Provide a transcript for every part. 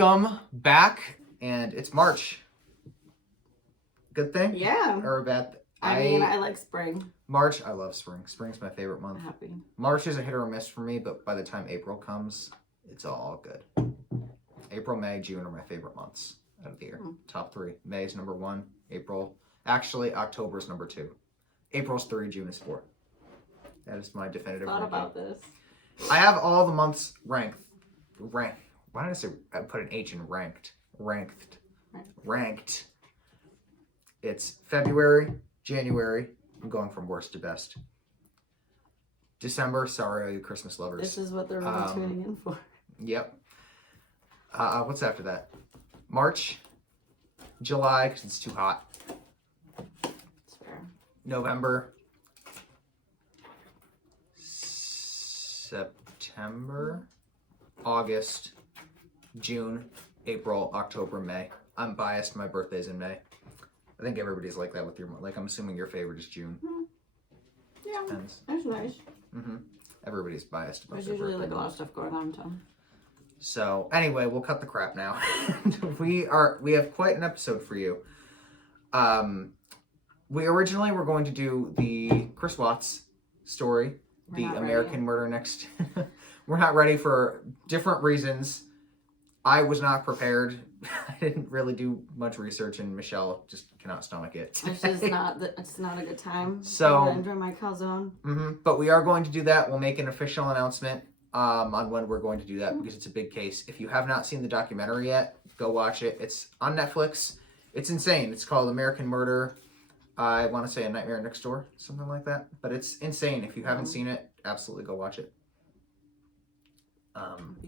welcome back, and it's March. Good thing? Yeah. Or a bad thing? I like spring. March, I love spring. Spring's my favorite month. Happy. March is a hit or a miss for me, but by the time April comes, it's all good. April, May, June are my favorite months out of the year. Top three. May is number 1. April. Actually, October is number 2. April's 3, June is 4. That is my definitive Thought ranking. about this. I have all the months ranked. Why did I say I put an H in ranked? Ranked. It's February, January. I'm going from worst to best. December, sorry, all you Christmas lovers. This is what they're really tuning in for. Yep. What's after that? March, July, because it's too hot. It's fair. November, September, August, June, April, October, May. I'm biased. My birthday's in May. I think everybody's like that with your, like, I'm assuming your favorite is June. Yeah, Depends. that's nice. Everybody's biased about There's their usually birthday like a lot of month. stuff going on in town. So anyway, we'll cut the crap now. we have quite an episode for you. We originally were going to do the Chris Watts story, the American Murder Next. We're not ready for different reasons. I was not prepared. I didn't really do much research, and Michelle just cannot stomach it. It's just it's not a good time. So I'm gonna enjoy my calzone. But we are going to do that. We'll make an official announcement on when we're going to do that because it's a big case. If you have not seen the documentary yet, go watch it. It's on Netflix. It's insane. It's called American Murder. I want to say A Nightmare Next Door, something like that. But it's insane. If you haven't seen it, absolutely go watch it.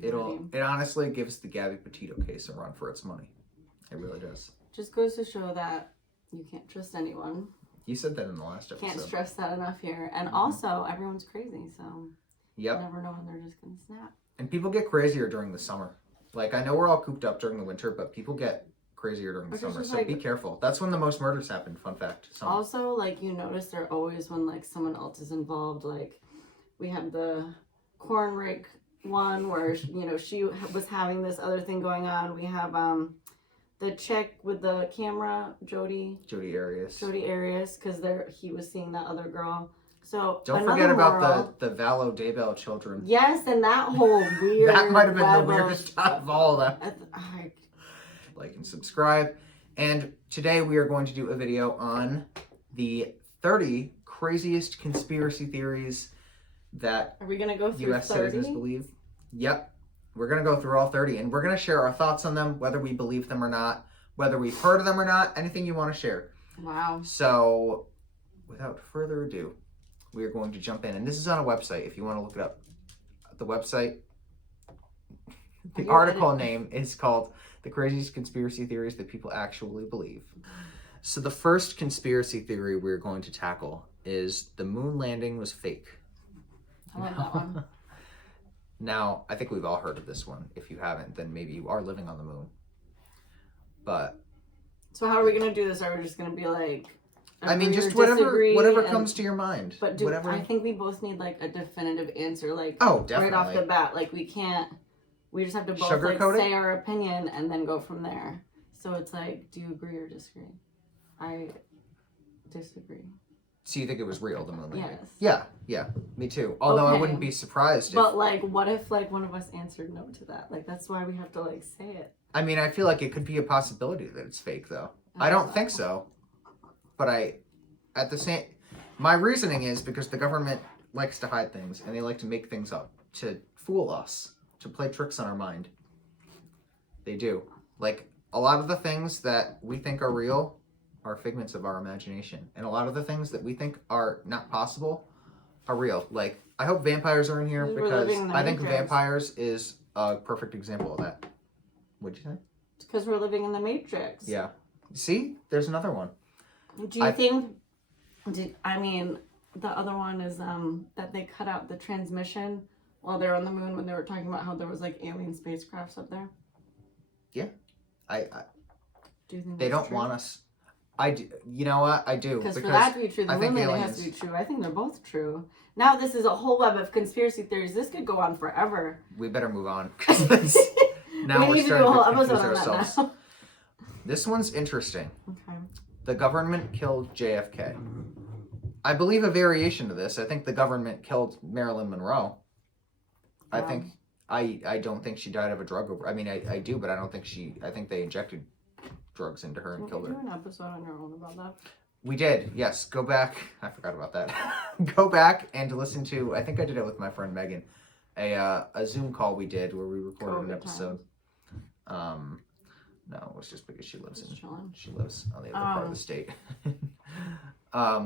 It honestly gives the Gabby Petito case a run for its money. It really does. Just goes to show that you can't trust anyone. You said that in the last episode. Can't stress that enough here. And also, everyone's crazy, so yep. You never know when they're just gonna snap. And people get crazier during the summer. Like, I know we're all cooped up during the winter, but people get crazier during the summer, so be careful. That's when the most murders happen, fun fact. Summer. Also, like, you notice they're always when, like, someone else is involved. Like, we had the corn rake one where, you know, she was having this other thing going on. We have the chick with the camera, Jody Arias, because he was seeing that other girl. So don't forget about the Valo Daybell children. Yes, and that whole weird that might have been the weirdest out of all of that. Like and subscribe. And today we are going to do a video on the 30 craziest conspiracy theories that are we gonna go through U.S. citizens believe. Yep. We're going to go through all 30, and we're going to share our thoughts on them, whether we believe them or not, whether we've heard of them or not, anything you want to share. Wow. So, without further ado, we are going to jump in. And this is on a website, if you want to look it up. The website, the article name is called The Craziest Conspiracy Theories That People Actually Believe. So the first conspiracy theory we're going to tackle is the moon landing was fake. I like that one. Now, I think we've all heard of this one. If you haven't, then maybe you are living on the moon. But so how are we gonna do this? Are we just gonna be like? I mean, just whatever comes to your mind. But I think we both need like a definitive answer, like definitely. right off the bat. Like we just have to both like say our opinion and then go from there. So it's like, do you agree or disagree? I disagree. So you think it was real, the moon landing? Yes. Yeah, me too. Although I wouldn't be surprised. But like, what if like one of us answered no to that? Like that's why we have to like say it. I mean, I feel like it could be a possibility that it's fake, though. I don't think so. But my reasoning is because the government likes to hide things and they like to make things up to fool us, to play tricks on our mind. They do. Like a lot of the things that we think are real are figments of our imagination. And a lot of the things that we think are not possible are real. Like, I hope vampires are in here because I think vampires is a perfect example of that. What'd you say? It's because we're living in the Matrix. Yeah. See? There's another one. Do you think... I mean, the other one is that they cut out the transmission while they were on the moon when they were talking about how there was, like, alien spacecrafts up there? Yeah. Do you think they don't want us... I do. You know what? I do. Because for that to be true, the moon landing has to be true. I think they're both true. Now this is a whole web of conspiracy theories. This could go on forever. We better move on. Now we're need to do starting a whole to confuse episode on ourselves. that now. This one's interesting. Okay. The government killed JFK. I believe a variation to this. I think the government killed Marilyn Monroe. I think I don't think she died of a drug over. I mean, I do, but I don't think she. I think they injected drugs into her and killed her. Do an episode on your own about that. We did, yes. Go back. I forgot about that. Go back and listen to. I think I did it with my friend Megan. A Zoom call we did where we recorded an episode. No, it was just because she lives on the other part of the state. I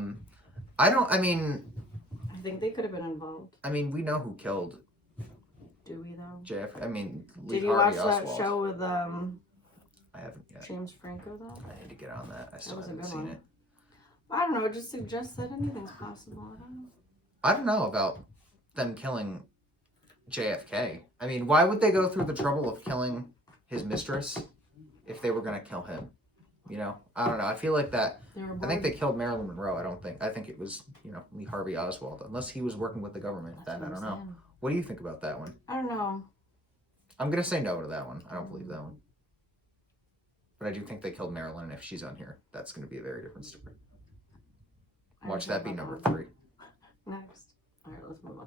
think they could have been involved. I mean, we know who killed. Do we though? JFK. I mean, did you watch that show with I haven't yet. James Franco though? I need to get on that. I still was a haven't good seen one. it. I don't know. It just suggests that anything's possible. I don't know about them killing JFK. I mean, why would they go through the trouble of killing his mistress if they were going to kill him? You know, I don't know. I feel like that. I think they killed Marilyn Monroe. I think it was, Lee Harvey Oswald. Unless he was working with the government, then I don't know. What do you think about that one? I don't know. I'm going to say no to that one. I don't believe that one. But I do think they killed Marilyn, and if she's on here, that's going to be a very different story. Watch that be number 3. Next. All right, let's move on.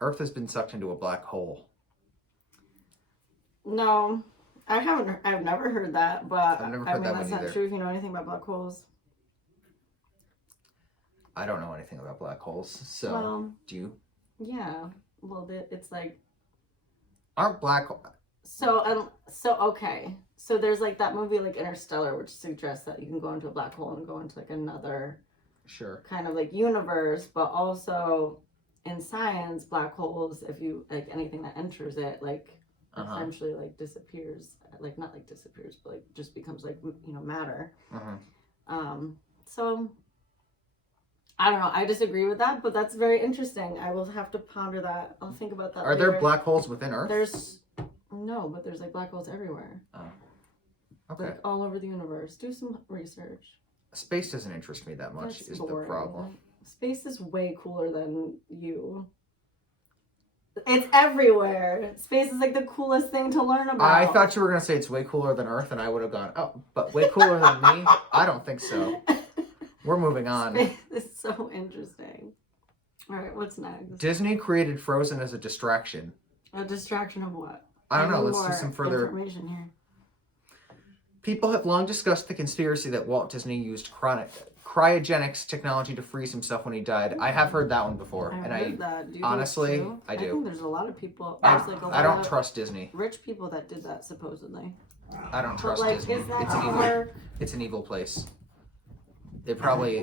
Earth has been sucked into a black hole. No, I haven't. I've never heard that, but I've never heard that that's one not either. true if you know anything about black holes. I don't know anything about black holes, so do you? Yeah. Well, it's like. Aren't black. So okay. So there's like that movie like Interstellar, which suggests that you can go into a black hole and go into like another kind of like universe, but also in science, black holes, if you like anything that enters it, like essentially like disappears, like not like disappears, but like just becomes like matter. So I don't know. I disagree with that, but that's very interesting. I will have to ponder that. I'll think about that. Are there black holes within Earth? But there's like black holes everywhere. Oh. Okay. Like all over the universe. Do some research. Space doesn't interest me that much. That's boring, the problem. Space is way cooler than you. It's everywhere. Space is like the coolest thing to learn about. I thought you were gonna say it's way cooler than Earth, and I would have gone, oh, but way cooler than me? I don't think so. We're moving on. Space is so interesting. All right, what's next? Disney created Frozen as a distraction. A distraction of what? I don't know. Let's do some further information here. People have long discussed the conspiracy that Walt Disney used cryogenics technology to freeze himself when he died. I have heard that one before, honestly, I do. I think there's a lot of people. I don't trust Disney. Rich people that did that supposedly. I don't trust Disney. It's an evil. It's an evil place. It's probably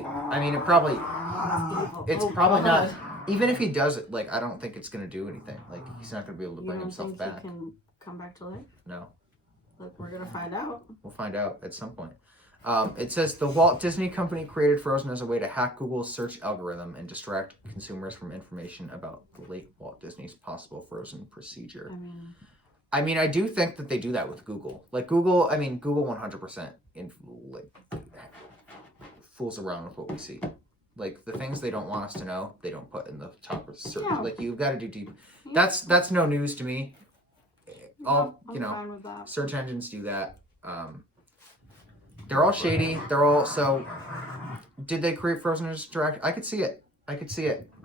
not. Even if he does it, like, I don't think it's gonna do anything. Like, he's not gonna be able to bring himself back. He can come back to life? No. Look, we're gonna find out. We'll find out at some point. It says the Walt Disney Company created Frozen as a way to hack Google's search algorithm and distract consumers from information about the late Walt Disney's possible Frozen procedure. I mean, I do think that they do that with Google. Like Google 100% fools around with what we see. Like the things they don't want us to know, they don't put in the top of search. Yeah. Like you've got to do deep. Yeah. That's no news to me. Search engines do that. They're all shady. They're all so. Did they create Frozen as a direct? I could see it.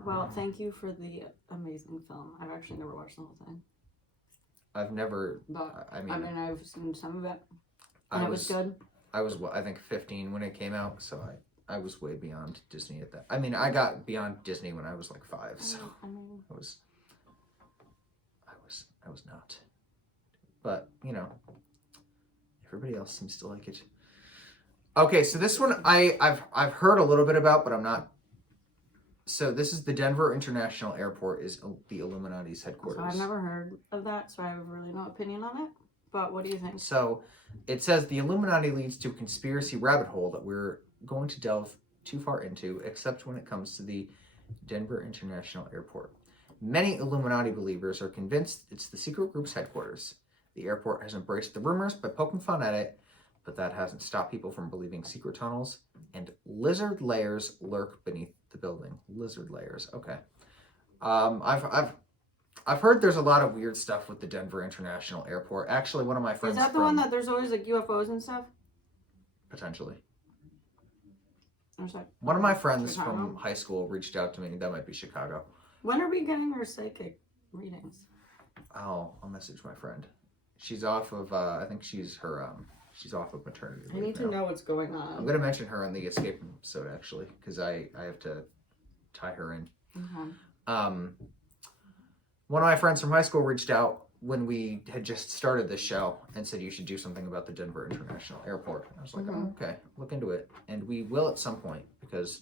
Well, thank you for the amazing film. I've actually never watched the whole thing. I've never. But, I've seen some of it. And it was good. I was, I think, 15 when it came out, so I was way beyond Disney at that. I mean, I got beyond Disney when I was like 5, so I was not. But everybody else seems to like it. Okay, so this one I've heard a little bit about, but I'm not. So this is the Denver International Airport is the Illuminati's headquarters. So I've never heard of that, so I have really no opinion on it. But what do you think? So it says the Illuminati leads to a conspiracy rabbit hole that we're going to delve too far into, except when it comes to the Denver International Airport. Many Illuminati believers are convinced it's the secret group's headquarters. The airport has embraced the rumors by poking fun at it, but that hasn't stopped people from believing secret tunnels and lizard layers lurk beneath the building. Lizard layers, okay. I've heard there's a lot of weird stuff with the Denver International Airport. Actually, one of my friends Is that the one that there's always like UFOs and stuff? Potentially. Or is that One of my friends Chicago? from high school reached out to me. That might be Chicago. When are we getting our psychic readings? Oh, I'll message my friend. She's off of, I think she's off of maternity leave I need to now. know what's going on. I'm going to mention her in the escape room episode, actually, because I have to tie her in. Okay. One of my friends from high school reached out when we had just started this show and said you should do something about the Denver International Airport. I was like, oh, okay, look into it. And we will at some point, because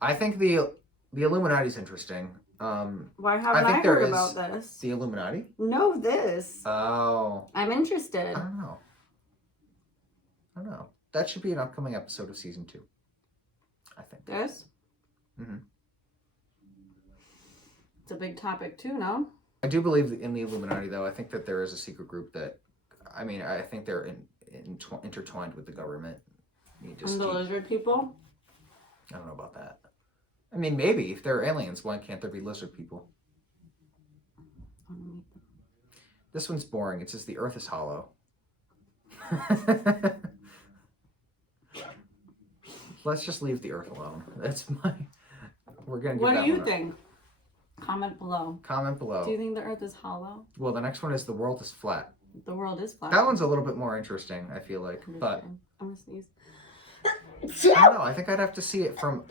I think the Illuminati's interesting. Why haven't I heard about this? The Illuminati? No, this. Oh. I'm interested. I don't know. That should be an upcoming episode of season 2. I think. This? Mm-hmm. It's a big topic too, no? I do believe in the Illuminati, though. I think that there is a secret group that, I think they're intertwined with the government. And the lizard people? I don't know about that. I mean, maybe. If they're aliens, why can't there be lizard people? This one's boring. It says the Earth is hollow. Let's just leave the Earth alone. We're gonna. What do you think? Comment below. Comment below. Do you think the Earth is hollow? Well, the next one is the world is flat. The world is flat. That one's a little bit more interesting, I feel like. But I'm gonna sneeze. I don't know. I think I'd have to see it from.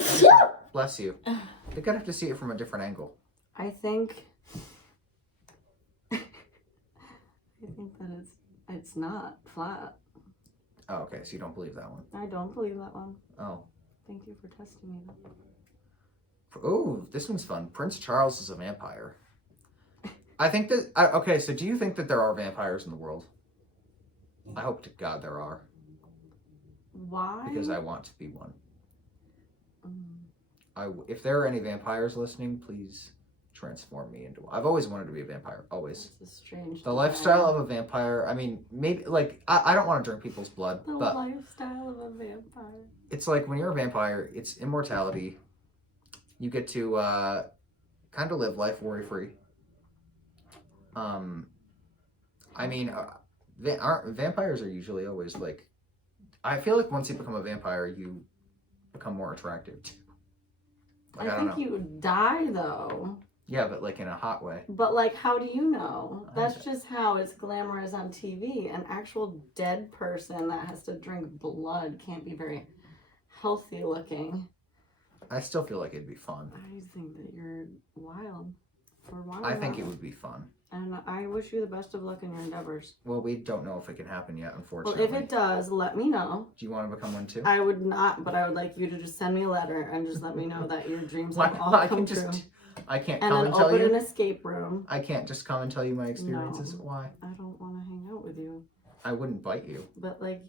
Bless you. I think I'd have to see it from a different angle. I think that it's not flat. Oh, okay. So you don't believe that one? I don't believe that one. Oh. Thank you for testing me. Oh, this one's fun. Prince Charles is a vampire. I think that. Okay, so do you think that there are vampires in the world? I hope to God there are. Why? Because I want to be one. If there are any vampires listening, please transform me into one. I've always wanted to be a vampire. Always. It's a strange. The lifestyle of a vampire. I mean, maybe like I don't want to drink people's blood, but lifestyle of a vampire. It's like when you're a vampire, it's immortality. You get to kind of live life worry-free. I mean, vampires are usually always like. I feel like once you become a vampire, you become more attractive too. Like, I don't know. You die though. Yeah, but like in a hot way. But like, how do you know? That's just how it's glamorous on TV. An actual dead person that has to drink blood can't be very healthy looking. I still feel like it'd be fun. I think that you're wild. I think it would be fun. And I wish you the best of luck in your endeavors. Well, we don't know if it can happen yet, unfortunately. Well, if it does, let me know. Do you want to become one too? I would not, but I would like you to just send me a letter and just let me know that your dreams have all come true. I can't and come then and tell you. open an escape room. I can't just come and tell you my experiences. No, Why? I don't want to hang out with you. I wouldn't bite you. But like,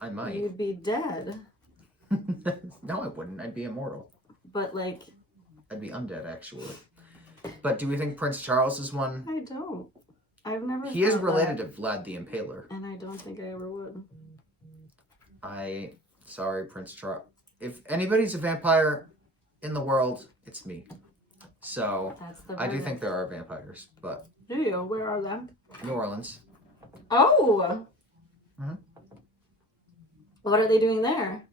I might. You'd be dead. No, I wouldn't. I'd be immortal. But like, I'd be undead, actually. But do we think Prince Charles is one? I don't. I've never. He is related to Vlad the Impaler. And I don't think I ever would. Sorry, Prince Charles. If anybody's a vampire in the world, it's me. So I do think there are vampires, but. Do you? Where are they? New Orleans. Oh. Mm-hmm. What are they doing there?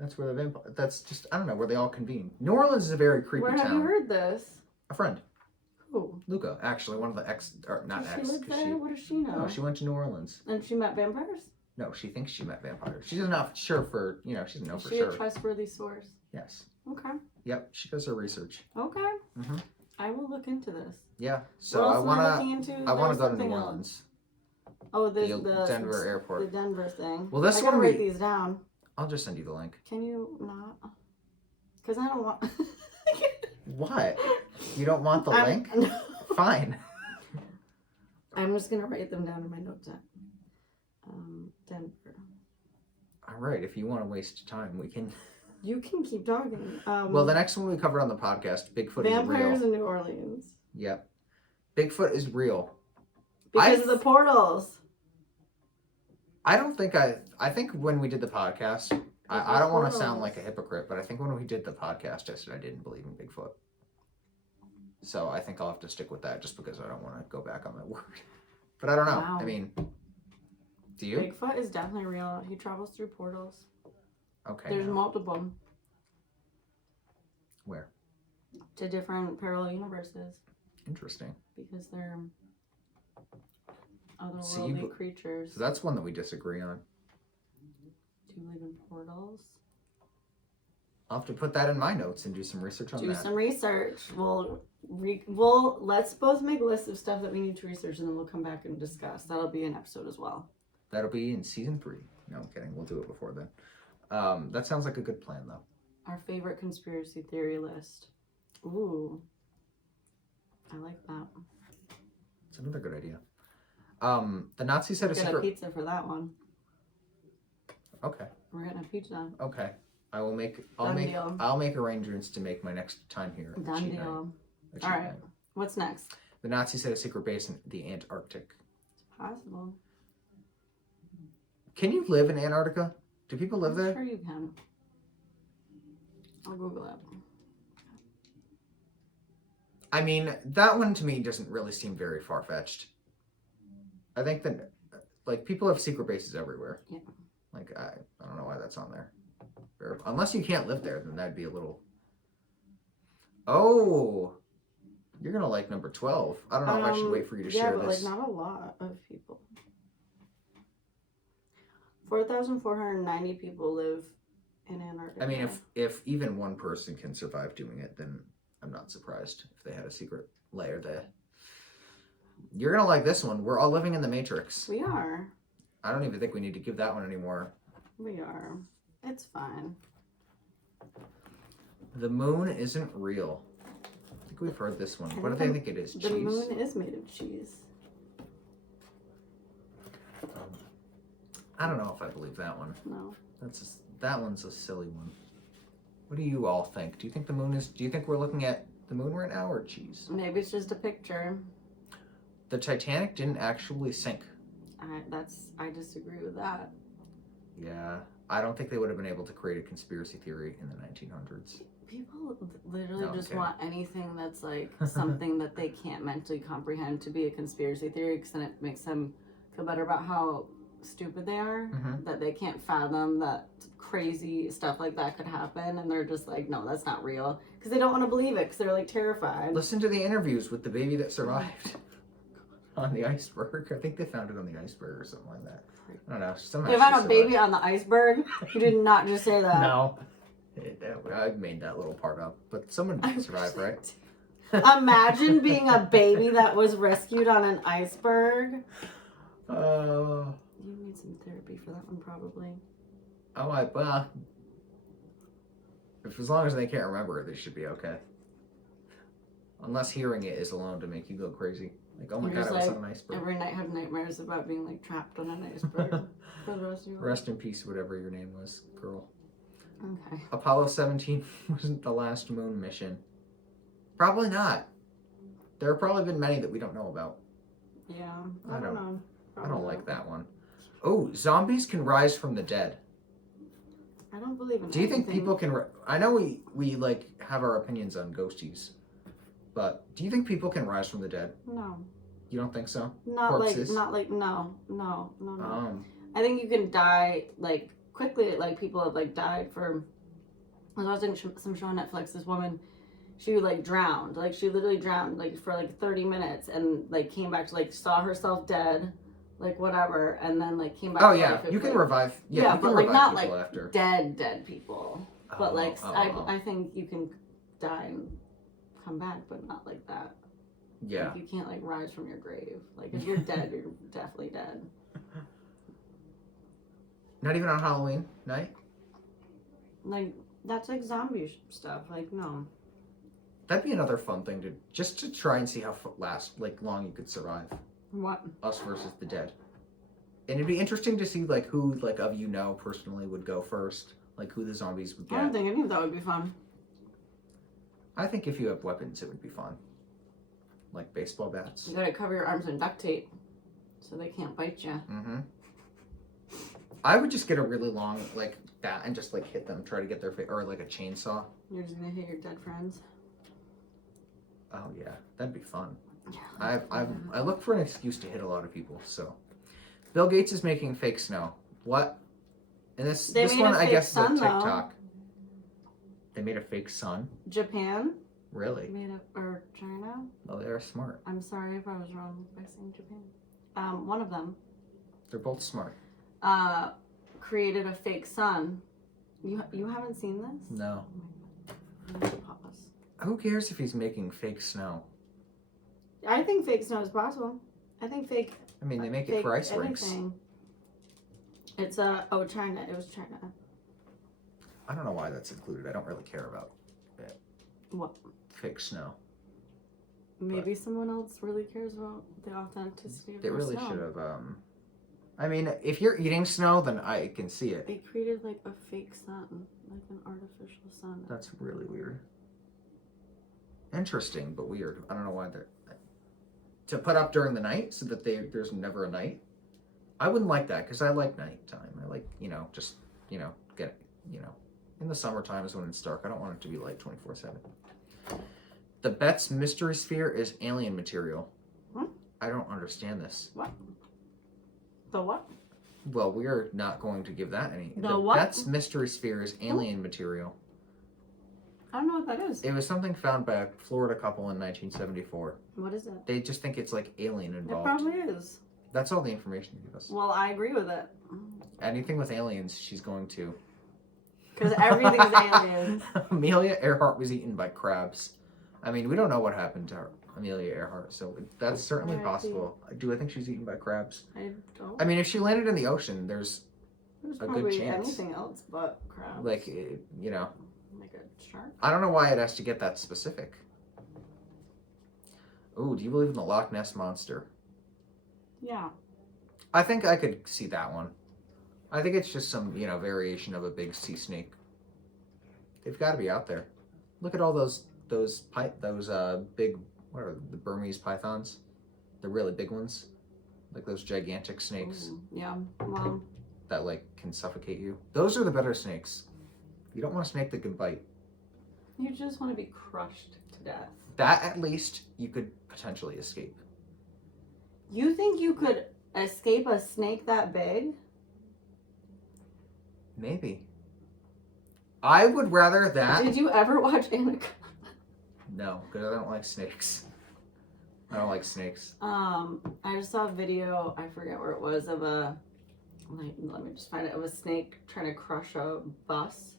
That's where the vampire. That's just I don't know where they all convene. New Orleans is a very creepy town. Where have you heard this? A friend. Who? Luca, actually, one of the not does ex. She live there? What does she know? No, she went to New Orleans. And she met vampires? No, she thinks she met vampires. She's not sure for she doesn't know for sure. Is she a trustworthy source? Yes. Okay. Yep, she does her research. Okay. Mm-hmm. I will look into this. Yeah. So I wanna go to New else. Orleans. Oh, the Denver airport. The Denver thing. Well, this I one gotta write these down. I'll just send you the link. Can you not? Because I don't want. What? You don't want the link? No. Fine. I'm just gonna write them down in my notes app. Denver. All right. If you want to waste time, we can. You can keep talking. Well, the next one we covered on the podcast, Bigfoot is real. Vampires in New Orleans. Yep. Bigfoot is real. Because of the portals. I don't think I think when we did the podcast, I don't want to sound like a hypocrite, but I think when we did the podcast, I said I didn't believe in Bigfoot. So I think I'll have to stick with that just because I don't want to go back on my word. But I don't know. Wow. I mean, do you? Bigfoot is definitely real. He travels through portals. Okay. There's now. multiple. Where? To different parallel universes. Interesting. Because they're So otherworldly creatures. So that's one that we disagree on. Do you believe in portals? I'll have to put that in my notes and do some research on that. Do some research. We'll let's both make lists of stuff that we need to research, and then we'll come back and discuss. That'll be an episode as well. That'll be in season 3. No, I'm kidding. We'll do it before then. That sounds like a good plan, though. Our favorite conspiracy theory list. Ooh, I like that. It's another good idea. The Nazis had a Get secret. a pizza for that one. Okay. We're getting a pizza. Okay. I'll make arrangements to make my next time here. Done deal. All right. What's next? The Nazis had a secret base in the Antarctic. It's possible. Can you live in Antarctica? Do people live there? Sure you can. I'll Google it. I mean, that one to me doesn't really seem very far-fetched. I think that, like, people have secret bases everywhere. Yeah. Like, I don't know why that's on there. Unless you can't live there, then that'd be a little... Oh! You're gonna like number 12. I don't know if I should wait for you to share this. Yeah, but, like, not a lot of people. 4,490 people live in Antarctica. I mean, if even one person can survive doing it, then I'm not surprised if they had a secret layer there. You're gonna like this one. We're all living in the Matrix. We are. I don't even think we need to give that one anymore. We are. It's fine. The moon isn't real. I think we've heard this one. What do they think it is? The Cheese? moon is made of cheese. I don't know if I believe that one. No. That one's a silly one. What do you all think? Do you think the moon is... Do you think we're looking at the moon right now or cheese? Maybe it's just a picture. The Titanic didn't actually sink. I disagree with that. Yeah. I don't think they would have been able to create a conspiracy theory in the 1900s. People literally just want anything that's like something that they can't mentally comprehend to be a conspiracy theory, because then it makes them feel better about how stupid they are, that they can't fathom that crazy stuff like that could happen, and they're just like, no, that's not real, because they don't want to believe it, because they're like terrified. Listen to the interviews with the baby that survived on the iceberg. I think they found it on the iceberg or something like that. I don't know. They found a baby on the iceberg? You did not just say that. No. I made that little part up, but someone did survive, right? Imagine being a baby that was rescued on an iceberg. You need some therapy for that one, probably. Well, as long as they can't remember it, they should be okay. Unless hearing it is alone to make you go crazy. Like, oh my god, I was on an iceberg. Every night have nightmares about being like trapped on an iceberg for the rest of your life. Rest in peace, whatever your name was, girl. Okay. Apollo 17 wasn't the last moon mission. Probably not. There have probably been many that we don't know about. Yeah, I don't know. I don't like that one. Oh, zombies can rise from the dead. I don't believe in. Do you think people can? I know we like have our opinions on ghosties, but do you think people can rise from the dead? No. You don't think so? No. I think you can die like quickly. Like people have like died for. I was watching some show on Netflix. This woman, she like drowned. Like she literally drowned like for like 30 minutes and like came back to like saw herself dead. Like whatever, and then like came back. Oh yeah, you can revive. Yeah, but like not like after. dead people. But like I think you can die and come back, but not like that. Yeah. Like, you can't like rise from your grave. Like if you're dead, you're definitely dead. Not even on Halloween night. Like that's like zombie stuff. Like no. That'd be another fun thing to try and see how long you could survive. What? Us versus the dead. And it'd be interesting to see like who like of personally would go first. Like who the zombies would get. I don't think any of that would be fun. I think if you have weapons it would be fun. Like baseball bats. You gotta cover your arms in duct tape so they can't bite you. Mm-hmm. I would just get a really long like bat and just like hit them, try to get their face, or like a chainsaw. You're just gonna hit your dead friends. Oh yeah, that'd be fun. I look for an excuse to hit a lot of people. So, Bill Gates is making fake snow. What? And this made one, a I fake guess, sun, the though. TikTok. They made a fake sun. Japan Really? or China. Well, they're smart. I'm sorry if I was wrong by saying Japan. One of them. They're both smart. Created a fake sun. You haven't seen this? No. You need to pause. Who cares if he's making fake snow? I think fake snow is possible. I think fake. I mean, they make it fake for ice rinks. anything. It's China. It was China. I don't know why that's included. I don't really care about it. What? Fake snow. Maybe someone else really cares about the authenticity of They their really snow. should have. I mean, if you're eating snow, then I can see it. They created like a fake sun, like an artificial sun. That's really weird. Interesting, but weird. I don't know why they're to put up during the night so that there's never a night. I wouldn't like that because I like nighttime. I like just get in the summertime is when it's dark. I don't want it to be light 24/7. The Bet's mystery sphere is alien material. What? I don't understand this. What? The what? Well, we are not going to give that any. The what? Bet's mystery sphere is alien material. I don't know what that is. It was something found by a Florida couple in 1974. What is it? They just think it's like alien It involved. probably is. That's all the information they give us. Well, I agree with it. Anything with aliens, she's going to. Because everything's aliens. Amelia Earhart was eaten by crabs. I mean, we don't know what happened to her, Amelia Earhart, so that's certainly R.I.P. possible. Do I think she's eaten by crabs? I don't. I mean, if she landed in the ocean, there's There's a good probably chance. anything else but crabs. like, Like a shark? I don't know why it has to get that specific. Ooh, do you believe in the Loch Ness Monster? Yeah. I think I could see that one. I think it's just some, variation of a big sea snake. They've got to be out there. Look at all those big, what are the Burmese pythons? The really big ones, like those gigantic snakes Yeah. Well, that can suffocate you. Those are the better snakes. You don't want a snake that can bite. you just want to be crushed to death. That at least you could potentially escape. You think you could escape a snake that big? Maybe. I would rather that. Did you ever watch Anaconda? No, because I don't like snakes. I don't like snakes. I just saw a video, I forget where it was, of let me just find it, of a snake trying to crush a bus.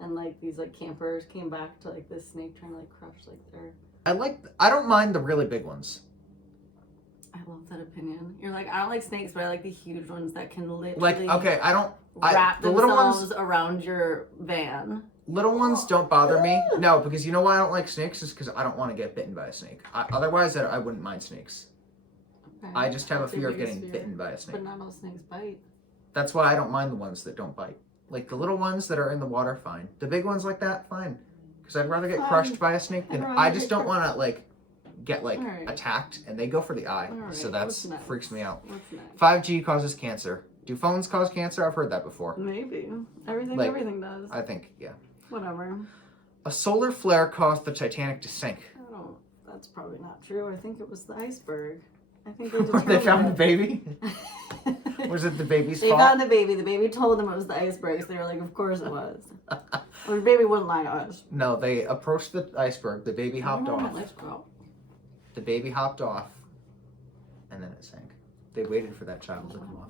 And these campers came back to this snake trying to crush their... I don't mind the really big ones. I love that opinion. You're I don't like snakes, but I like the huge ones that can literally Okay, wrap the little themselves ones around your van. Little ones don't bother me. No, because you know why I don't like snakes is because I don't want to get bitten by a snake. Otherwise, I wouldn't mind snakes. Okay. I just have a That's your fear of biggest getting fear. bitten by a snake. But not all snakes bite. That's why I don't mind the ones that don't bite. The little ones that are in the water, fine. The big ones like that, fine. Because I'd rather get crushed by a snake than I just don't want to get Alright. attacked, and they go for the eye. Alright, So what's that next? freaks me out. What's next? 5G causes cancer. Do phones cause cancer? I've heard that before. Maybe. Everything does. I think, yeah. Whatever. A solar flare caused the Titanic to sink. I don't. That's probably not true. I think it was the iceberg. I think They found the it. baby? Was it the baby's They fault? found the baby. The baby told them it was the iceberg. So they were like, of course it was. Well, the baby wouldn't lie to us. No, they approached the iceberg. The baby hopped off. Let's go. The baby hopped off, and then it sank. They waited for that child to come off.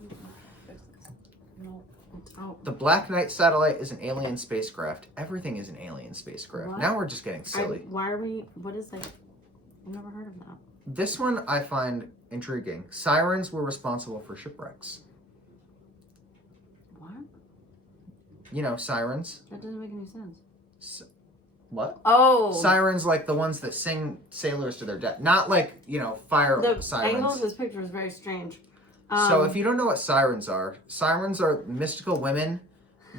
No, it's out. The Black Knight satellite is an alien spacecraft. Everything is an alien spacecraft. What? Now we're just getting silly. Why are we? What is that? I've never heard of that. This one I find intriguing. Sirens were responsible for shipwrecks. What? Sirens. That doesn't make any sense. What? Oh. Sirens, the ones that sing sailors to their death. Not fire The sirens. angle of this picture is very strange. So if you don't know what sirens are mystical women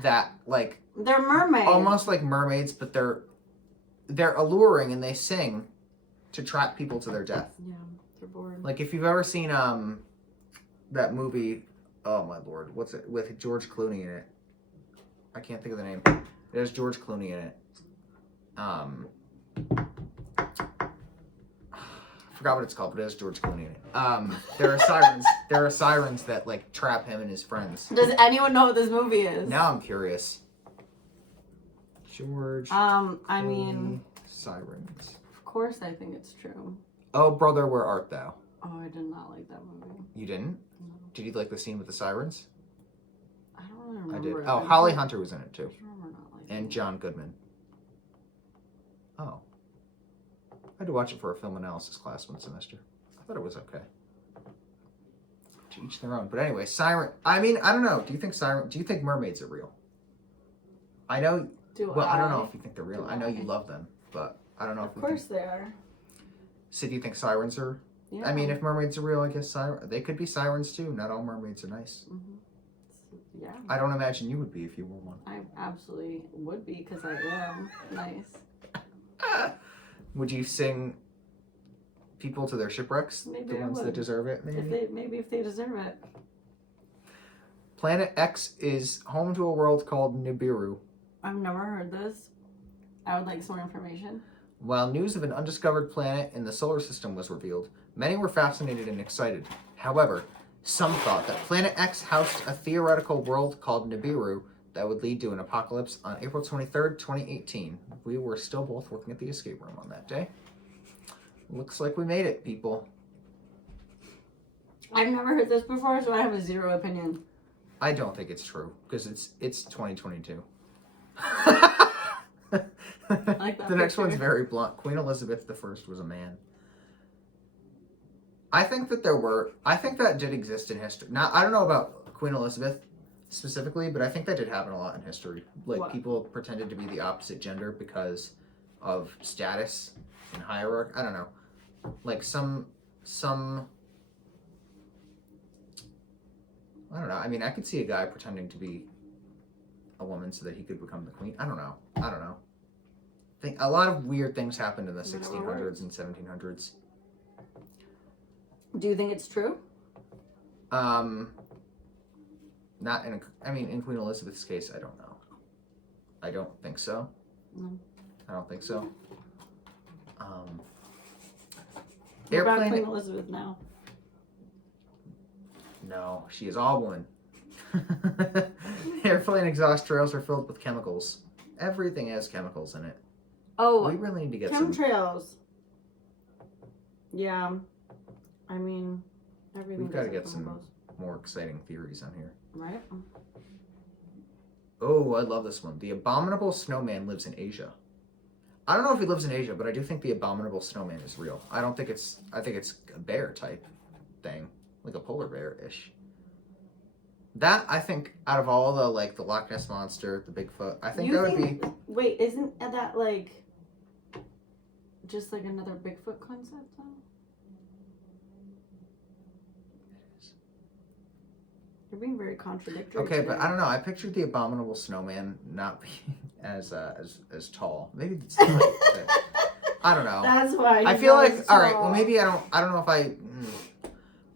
that they're mermaids. almost like mermaids, but they're alluring and they sing to trap people to their death. Yeah, they're bored. If you've ever seen that movie, oh my lord, what's it with George Clooney in it? I can't think of the name. It has George Clooney in it. forgot what it's called, but it has George Clooney in it. There are sirens. There are sirens that like trap him and his friends. Does anyone know what this movie is? Now I'm curious. George. I mean, Sirens. of course, I think it's true. Oh, brother, where art thou? Oh, I did not like that movie. You didn't? No. Did you like the scene with the sirens? I don't really remember. I did. It. Oh, I Holly don't- Hunter was in it too, I remember not liking and it. John Goodman. Oh. I had to watch it for a film analysis class one semester. I thought it was okay. To each their own. But anyway, siren. I mean, I don't know. Do you think mermaids are real? I know. Well, I don't know if you think they're real. I know you love them, but I don't know. Of course they are. So do you think sirens are? Yeah. I mean, if mermaids are real, I guess they could be sirens too. Not all mermaids are nice. Yeah. I don't imagine you would be if you were one. I absolutely would be because I am nice. Would you sing people to their shipwrecks? Maybe The I ones that would. deserve it, maybe? Maybe if they deserve it. Planet X is home to a world called Nibiru. I've never heard this. I would like some more information. While news of an undiscovered planet in the solar system was revealed, many were fascinated and excited. However, some thought that Planet X housed a theoretical world called Nibiru that would lead to an apocalypse on April 23rd, 2018. We were still both working at the escape room on that day. Looks like we made it, people. I've never heard this before, so I have a zero opinion. I don't think it's true, because it's 2022. like that The next picture. one's very blunt. Queen Elizabeth I was a man. I think that did exist in history. Now, I don't know about Queen Elizabeth specifically, but I think that did happen a lot in history. Like, What? people pretended to be the opposite gender because of status and hierarchy. I don't know. Like, some I don't know. I mean, I could see a guy pretending to be a woman so that he could become the queen. I don't know. A lot of weird things happened in the 1600s and 1700s. Do you think it's true? Not in in Queen Elizabeth's case, I don't know. I don't think so. No. I don't think so. What about Airplane. Queen Elizabeth now? No, she is all woman. Airplane exhaust trails are filled with chemicals. Everything has chemicals in it. Oh, We really need to get some. chemtrails. Yeah. I mean, everything. We've got to does get have some chemicals, more exciting theories on here. right? Oh, I love this one. The abominable snowman lives in Asia. I don't know if he lives in Asia, but I do think the abominable snowman is real. I think it's a bear type thing, like a polar bear-ish. That, I think, out of all the, like, the Loch Ness Monster, the Bigfoot, I think that would be... Wait, isn't that like just like another Bigfoot concept though? You're being very contradictory. Okay, but today. I don't know. I pictured the abominable snowman not being as tall. Maybe it's like that. I don't know. That's why. I feel like, all right, well, maybe I don't know if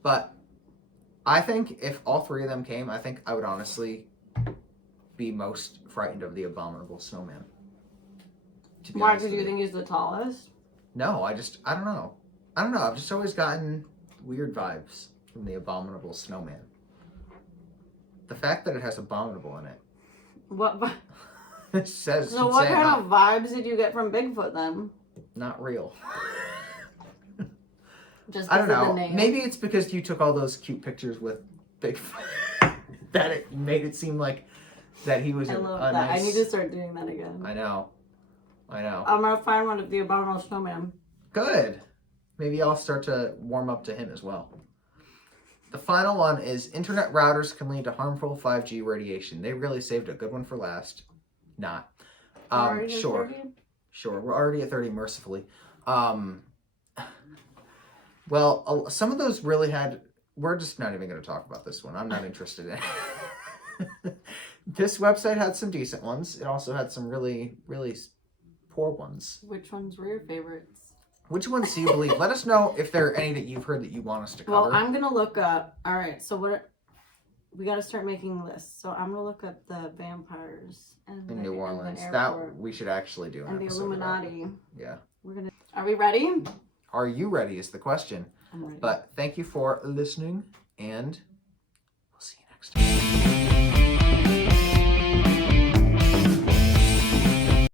but I think if all three of them came, I think I would honestly be most frightened of the abominable snowman. To be Why? honest Because you with think he's the tallest? No, I don't know. I've just always gotten weird vibes from the abominable snowman. The fact that it has abominable in it. What? It says. So what kind of vibes did you get from Bigfoot then? Not real. Just I don't because of know. the name? Maybe it's because you took all those cute pictures with Bigfoot that it made it seem like that he was I a love that. nice... I need to start doing that again. I know. I'm gonna find one of the abominable snowman. Good. Maybe I'll start to warm up to him as well. The final one is internet routers can lead to harmful 5G radiation. They really saved a good one for last. Not. Already at Sure. 30? Sure. We're already at 30, mercifully. Well, some of those really had... We're just not even going to talk about this one. I'm not interested in it. This website had some decent ones. It also had some really, really poor ones. Which ones were your favorites? Which ones do you believe? Let us know if there are any that you've heard that you want us to cover. Well, I'm gonna look up. All right, so we got to start making lists. So I'm gonna look up the vampires and in New Orleans. and the That airport we should actually do an and the episode of that. Illuminati. Yeah. Are we ready? Are you ready is the question. I'm ready. But thank you for listening, and